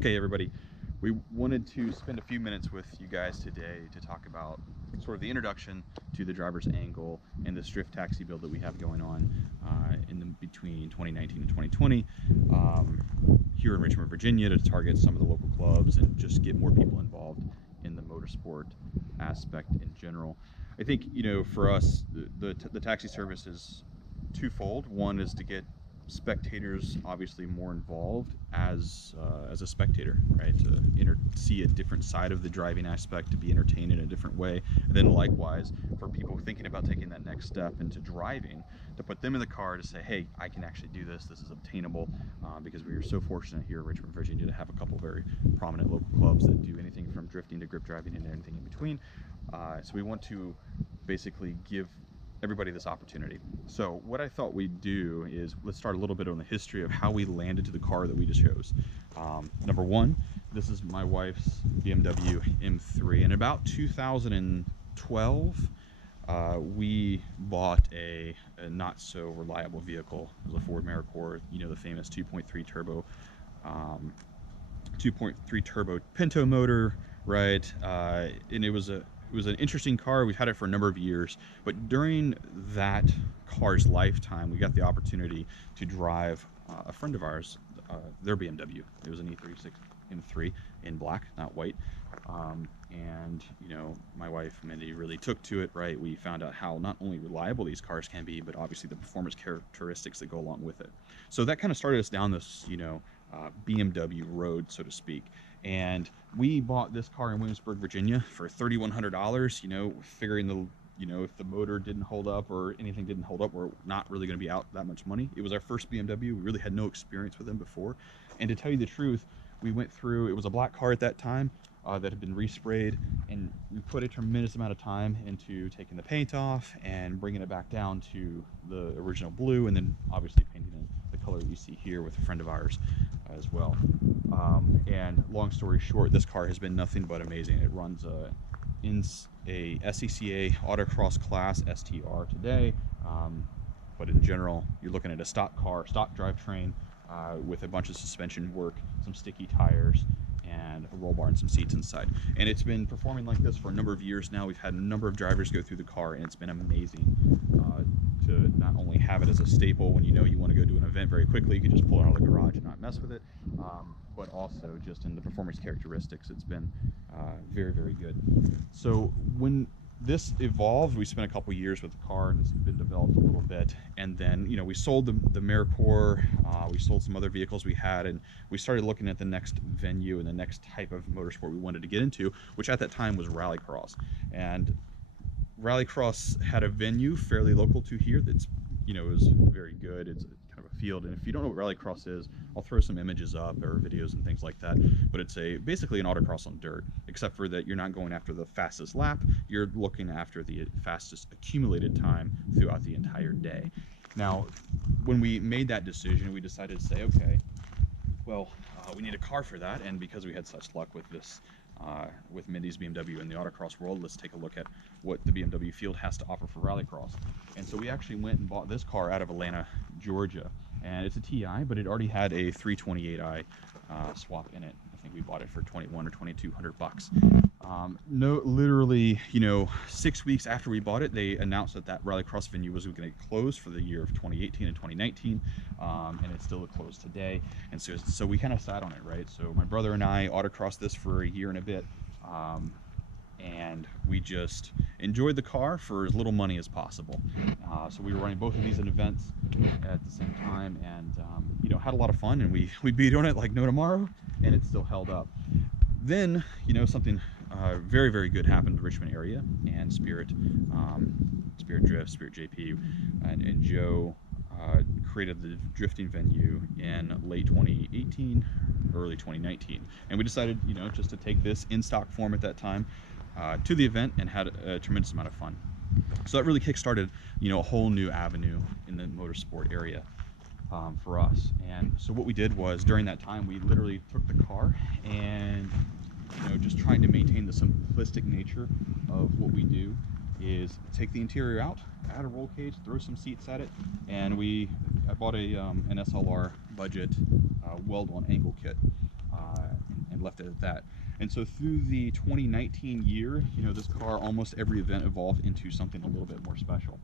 Okay, everybody, we wanted to spend a few minutes with you guys today to talk about sort of the introduction to the driver's angle and this drift taxi build that we have going on between 2019 and 2020 here in Richmond, Virginia, to target some of the local clubs and just get more people involved in the motorsport aspect in general. I think, you know, for us, the taxi service is twofold. One is to get spectators obviously more involved as a spectator, right? To see a different side of the driving aspect, to be entertained in a different way. And then likewise, for people thinking about taking that next step into driving, to put them in the car to say, hey, I can actually do this. This is obtainable, because we are so fortunate here in Richmond, Virginia, to have a couple very prominent local clubs that do anything from drifting to grip driving and anything in between. So we want to basically give everybody this opportunity. So what I thought we'd do is let's start a little bit on the history of how we landed to the car that we just chose. Number one, this is my wife's BMW M3. In about 2012, we bought a not so reliable vehicle. It was a Ford AmeriCore, you know, the famous 2.3 turbo Pinto motor, right? And it was an interesting car. We've had it for a number of years, but during that car's lifetime, we got the opportunity to drive a friend of ours, their BMW. It was an E36 M3 in black, not white. And you know, my wife Mindy really took to it, right? We found out how not only reliable these cars can be, but obviously the performance characteristics that go along with it. So that kind of started us down this, you know, BMW road, so to speak. And we bought this car in Williamsburg, Virginia for $3,100, you know, figuring if the motor didn't hold up or anything didn't hold up, we're not really going to be out that much money. It was our first BMW. We really had no experience with them before. And to tell you the truth, we went through, it was a black car at that time that had been resprayed, and we put a tremendous amount of time into taking the paint off and bringing it back down to the original blue, and then obviously painting it the color that you see here with a friend of ours as well. And long story short, this car has been nothing but amazing. It runs in a SCCA autocross class STR today, but in general, you're looking at a stock car, stock drivetrain, with a bunch of suspension work, some sticky tires, and a roll bar and some seats inside. And it's been performing like this for a number of years now. We've had a number of drivers go through the car, and it's been amazing to not only have it as a staple when you know you want to go do an event very quickly, you can just pull it out of the garage and not mess with it, but also just in the performance characteristics, it's been very, very good. So when this evolved, we spent a couple years with the car, and it's been developed a little bit, and then, you know, we sold the AmeriCore, we sold some other vehicles we had, and we started looking at the next venue and the next type of motorsport we wanted to get into, which at that time was rallycross. And rallycross had a venue fairly local to here that's, you know, is very good. It's kind of a field, and if you don't know what rallycross is, I'll throw some images up or videos and things like that. But it's basically an autocross on dirt, except for that you're not going after the fastest lap, you're looking after the fastest accumulated time throughout the entire day. Now, when we made that decision, we decided to say, okay, well, we need a car for that, and because we had such luck with this, with Mindy's BMW in the autocross world, let's take a look at what the BMW field has to offer for rallycross. And so we actually went and bought this car out of Atlanta, Georgia, and it's a TI, but it already had a 328i swap in it. I think we bought it for 21 or 2200 bucks. No, literally, you know, 6 weeks after we bought it, they announced that that rallycross venue was going to close for the year of 2018 and 2019, and it's still closed today. And so we kind of sat on it, right? So my brother and I autocrossed this for a year and a bit, and we just enjoyed the car for as little money as possible. So we were running both of these events at the same time, and you know, had a lot of fun, and we beat on it like no tomorrow, and it still held up. Then, you know, something very, very good happened in the Richmond area, and Spirit Drift, Spirit JP, and Joe created the drifting venue in late 2018, early 2019, and we decided, you know, just to take this in stock form at that time to the event, and had a tremendous amount of fun. So that really kick-started, you know, a whole new avenue in the motorsport area for us. And so what we did was, during that time, we literally took the car and, you know, just trying to maintain the simplistic nature of what we do, is take the interior out, add a roll cage, throw some seats at it, and I bought an SLR budget weld-on angle kit. And and left it at that. And so through the 2019 year, this car, almost every event evolved into something a little bit more special.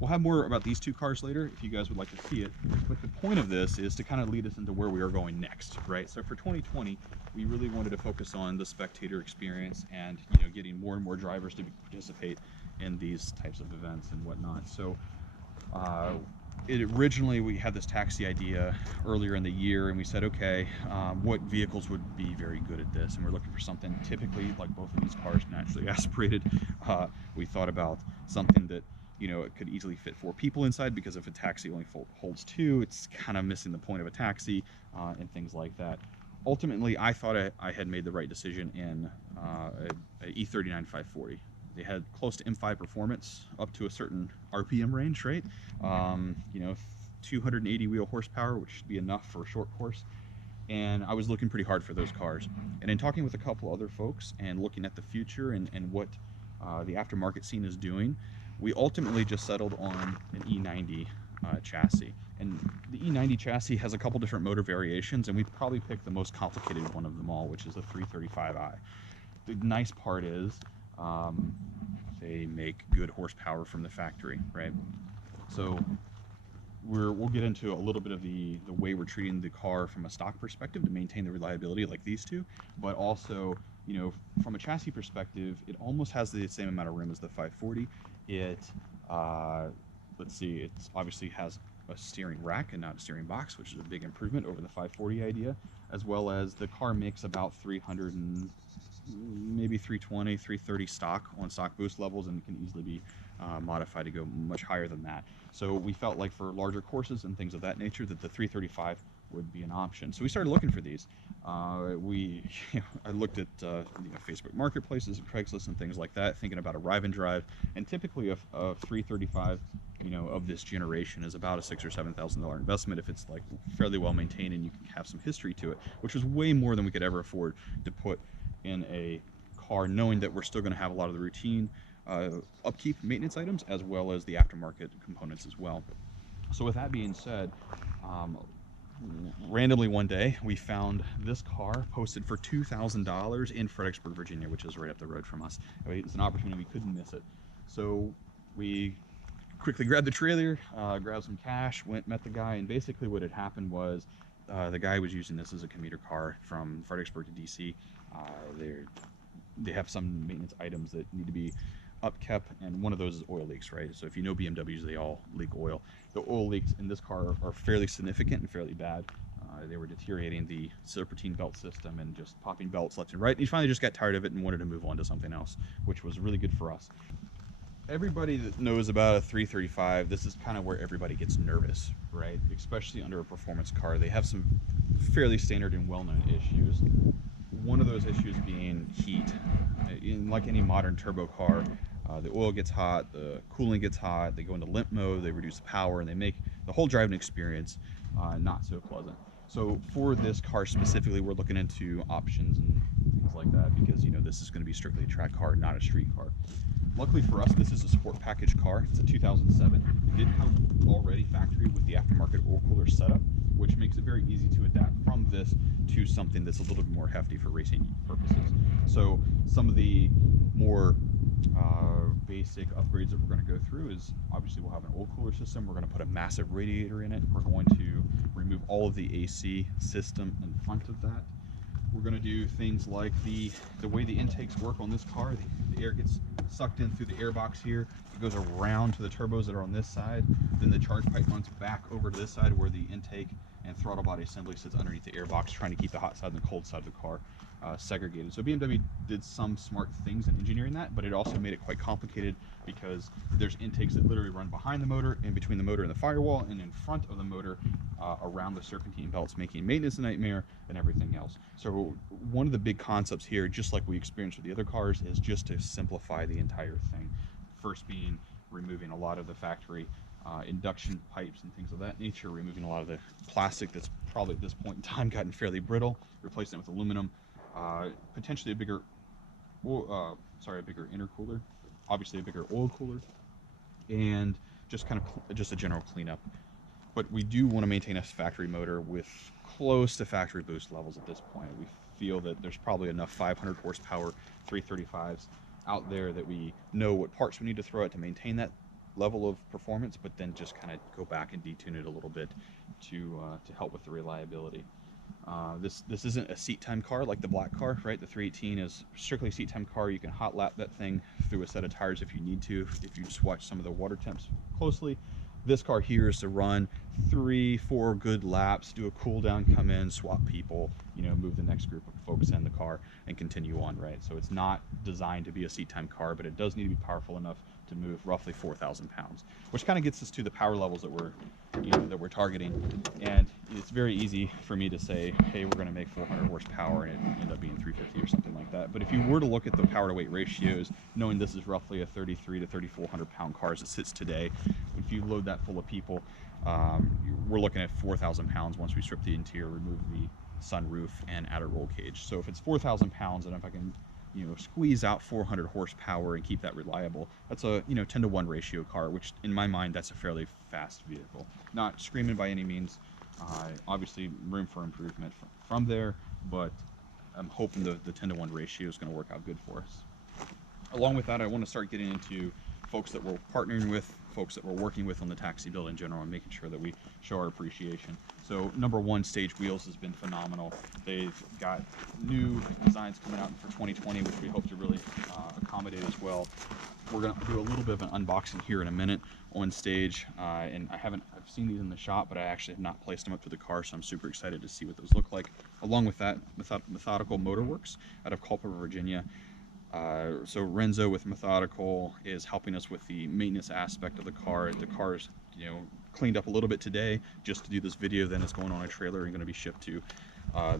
We'll have more about these two cars later if you guys would like to see it, but the point of this is to kind of lead us into where we are going next, right? So for 2020, we really wanted to focus on the spectator experience and getting more and more drivers to participate in these types of events and whatnot. So originally we had this taxi idea earlier in the year, and we said, okay, what vehicles would be very good at this? And we're looking for something typically like both of these cars, naturally aspirated. We thought about something that it could easily fit 4 people inside, because if a taxi only holds 2, it's kind of missing the point of a taxi, and things like that. Ultimately, I thought I had made the right decision in a E39 540. They had close to M5 performance up to a certain RPM range, right? 280 wheel horsepower, which should be enough for a short course. And I was looking pretty hard for those cars. And in talking with a couple other folks and looking at the future and what the aftermarket scene is doing, we ultimately just settled on an E90 chassis. And the E90 chassis has a couple different motor variations, and we probably picked the most complicated one of them all, which is the 335i. The nice part is they make good horsepower from the factory, right? So we'll get into a little bit of the way we're treating the car from a stock perspective to maintain the reliability like these two, but also from a chassis perspective, it almost has the same amount of room as the 540. It let's see, it obviously has a steering rack and not a steering box, which is a big improvement over the 540 idea, as well as the car makes about 300 and maybe 320, 330 stock on stock boost levels, and can easily be modified to go much higher than that. So we felt like for larger courses and things of that nature that the 335 would be an option. So we started looking for these. I looked at Facebook marketplaces and Craigslist and things like that, thinking about a arrive and drive. And typically a 335 of this generation is about a $6,000 or $7,000 investment if it's like fairly well maintained and you can have some history to it, which was way more than we could ever afford to put in a car, knowing that we're still going to have a lot of the routine upkeep maintenance items as well as the aftermarket components as well. So with that being said, randomly one day we found this car posted for $2,000 in Fredericksburg, Virginia, which is right up the road from us. It's an opportunity, we couldn't miss it. So we quickly grabbed the trailer, grabbed some cash, met the guy, and basically what had happened was the guy was using this as a commuter car from Fredericksburg to DC. They have some maintenance items that need to be upkept, and one of those is oil leaks, right? So if you know BMWs, they all leak oil. The oil leaks in this car are fairly significant and fairly bad. They were deteriorating the serpentine belt system and just popping belts left and right. And he finally just got tired of it and wanted to move on to something else, which was really good for us. Everybody that knows about a 335, this is kind of where everybody gets nervous, right? Especially under a performance car. They have some fairly standard and well-known issues. One of those issues being heat. Like any modern turbo car, the oil gets hot, the cooling gets hot, they go into limp mode, they reduce the power, and they make the whole driving experience not so pleasant. So for this car specifically, we're looking into options and things like that, because this is going to be strictly a track car, not a street car. Luckily for us, this is a sport package car. It's a 2007. It did come already factory with the aftermarket oil cooler setup, which makes it very easy to adapt from this to something that's a little bit more hefty for racing purposes. So some of the more basic upgrades that we're going to go through is obviously we'll have an oil cooler system. We're going to put a massive radiator in it. We're going to remove all of the AC system in front of that. We're going to do things like the way the intakes work on this car. The air gets sucked in through the air box here. It goes around to the turbos that are on this side. Then the charge pipe runs back over to this side where the intake and throttle body assembly sits underneath the air box, trying to keep the hot side and the cold side of the car segregated. So BMW did some smart things in engineering that, but it also made it quite complicated because there's intakes that literally run behind the motor, in between the motor and the firewall, and in front of the motor around the serpentine belts, making maintenance a nightmare and everything else. So one of the big concepts here, just like we experienced with the other cars, is just to simplify the entire thing. First being removing a lot of the factory induction pipes and things of that nature, removing a lot of the plastic that's probably at this point in time gotten fairly brittle, replacing it with aluminum, potentially a bigger intercooler, obviously a bigger oil cooler, and just kind of just a general cleanup. But we do want to maintain a factory motor with close to factory boost levels at this point. We feel that there's probably enough 500 horsepower 335s out there that we know what parts we need to throw out to maintain that level of performance, but then just kind of go back and detune it a little bit to help with the reliability. This isn't a seat time car like the black car, right? The 318 is strictly a seat time car. You can hot lap that thing through a set of tires if you need to, if you just watch some of the water temps closely. This car here is to run 3-4 good laps, do a cool down, come in, swap people, you know, move the next group of folks in the car and continue on, right? So it's not designed to be a seat time car, but it does need to be powerful enough to move roughly 4,000 pounds, which kind of gets us to the power levels that we're targeting. And it's very easy for me to say, hey, we're going to make 400 horsepower, and it end up being 350 or something like that. But if you were to look at the power to weight ratios, knowing this is roughly a 33 to 3,400 pound car as it sits today, if you load that full of people, we're looking at 4,000 pounds once we strip the interior, remove the sunroof, and add a roll cage. So if it's 4,000 pounds, and if I can, you know, squeeze out 400 horsepower and keep that reliable, that's a, you know, 10-to-1 ratio car, which in my mind, that's a fairly fast vehicle. Not screaming by any means, obviously room for improvement from there, but I'm hoping the 10-to-1 ratio is going to work out good for us. Along with that, I want to start getting into folks that we're partnering with, folks that we're working with on the taxi build in general, and making sure that we show our appreciation. So number one, Stage Wheels has been phenomenal. They've got new designs coming out for 2020, which we hope to really accommodate as well. We're going to do a little bit of an unboxing here in a minute on stage, and I've seen these in the shop, but I actually have not placed them up to the car, so I'm super excited to see what those look like. Along with that, Methodical Motorworks out of Culpeper, Virginia. So Renzo with Methodical is helping us with the maintenance aspect of the car. The car's, you know, cleaned up a little bit today just to do this video. Then it's going on a trailer and going to be shipped to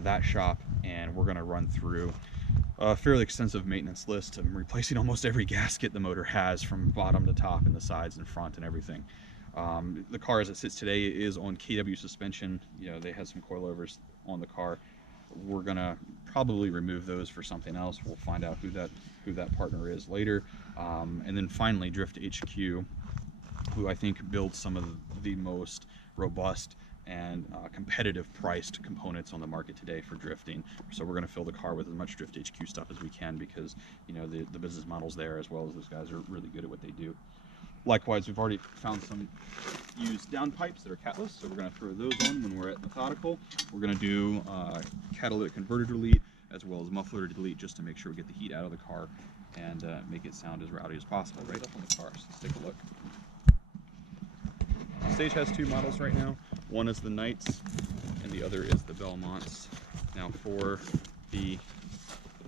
that shop, and we're going to run through a fairly extensive maintenance list. I'm replacing almost every gasket the motor has from bottom to top, and the sides and front and everything. The car as it sits today is on KW suspension. You know, they had some coilovers on the car. We're gonna probably remove those for something else. We'll find out who that partner is later. And then finally, Drift HQ, who I think builds some of the most robust and competitive priced components on the market today for drifting. So we're going to fill the car with as much Drift HQ stuff as we can, because, you know, the business model's there, as well as those guys are really good at what they do. Likewise, we've already found some used downpipes that are catless, so we're going to throw those on when we're at Methodical. We're going to do catalytic converter delete as well as muffler delete, just to make sure we get the heat out of the car and make it sound as rowdy as possible right up on the car. So let's take a look. The Stage has two models right now. One is the Knights and the other is the Belmonts. Now for the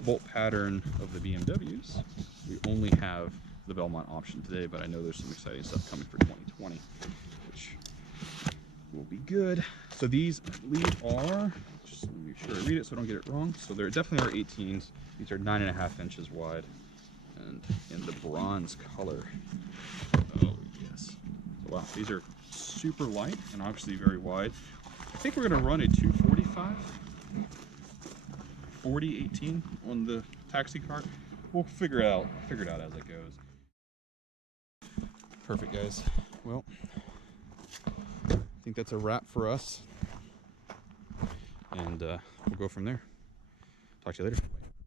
bolt pattern of the BMWs, we only have the Belmont option today, but I know there's some exciting stuff coming for 2020, which will be good. So these, I believe, are, just let me make sure I read it so I don't get it wrong. So there definitely are 18s. These are 9.5 inches wide and in the bronze color. Oh yes. So wow, these are super light and obviously very wide. I think we're going to run a 245 40/18 on the taxi car. We'll figure it out as it goes. Perfect, guys. Well, I think that's a wrap for us, and we'll go from there. Talk to you later.